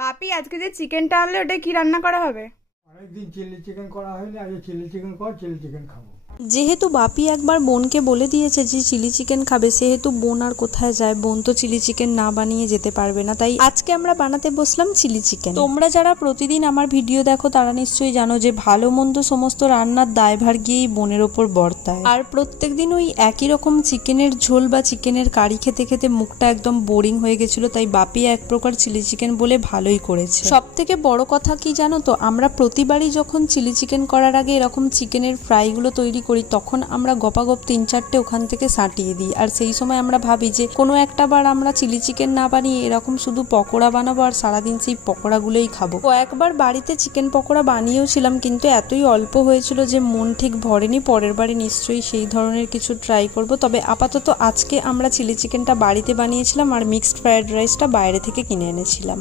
বাপি আজকে যে চিকেনটা আনলে ওটা কি রান্না করা হবে? অনেকদিন চিলি চিকেন করা হয়নি, আজকে চিলি চিকেন কর, চিলি চিকেন খাবো। যেহেতু বাপি একবার বোনকে বলে দিয়েছে যে চিলি চিকেন খাবে, সেহেতু বোন আর কোথায় যায়, বোন তো চিলি চিকেন না বানিয়ে যেতে পারবে না, তাই আজকে আমরা বানাতে বসলাম চিলি চিকেন। তোমরা যারা প্রতিদিন আমার ভিডিও দেখো তারা নিশ্চয়ই জানো যে ভালো মন্দ সমস্ত রান্নার দায়ভার গিয়েই বোনের ওপর বর্তায়। আর প্রত্যেকদিন ওই একই রকম চিকেনের ঝোল বা চিকেনের কারি খেতে খেতে মুখটা একদম বোরিং হয়ে গেছিল, তাই বাপি এক প্রকার চিলি চিকেন বলে ভালোই করেছে। সব থেকে বড় কথা কি জানো তো, আমরা প্রতিবারই যখন চিলি চিকেন করার আগে এরকম চিকেনের ফ্রাইগুলো তৈরি করি তখন আমরা গপাগপ 3-4টে ওখান থেকে সাঁটিয়ে দিই। আর সেই সময় আমরা ভাবি যে কোনো একটা বার আমরা চিলি চিকেন না বানিয়ে এরকম শুধু পকোড়া বানাবো আর সারাদিন সেই পকোড়াগুলোই খাবো। কয়েকবার বাড়িতে চিকেন পকোড়া বানিয়েও ছিলাম, কিন্তু এতই অল্প হয়েছিল যে মন ঠিক ভরেনি। পরের বারে নিশ্চয়ই সেই ধরনের কিছু ট্রাই করব। তবে আপাতত আজকে আমরা চিলি চিকেনটা বাড়িতে বানিয়েছিলাম আর মিক্সড ফ্রাইড রাইসটা বাইরে থেকে কিনে এনেছিলাম।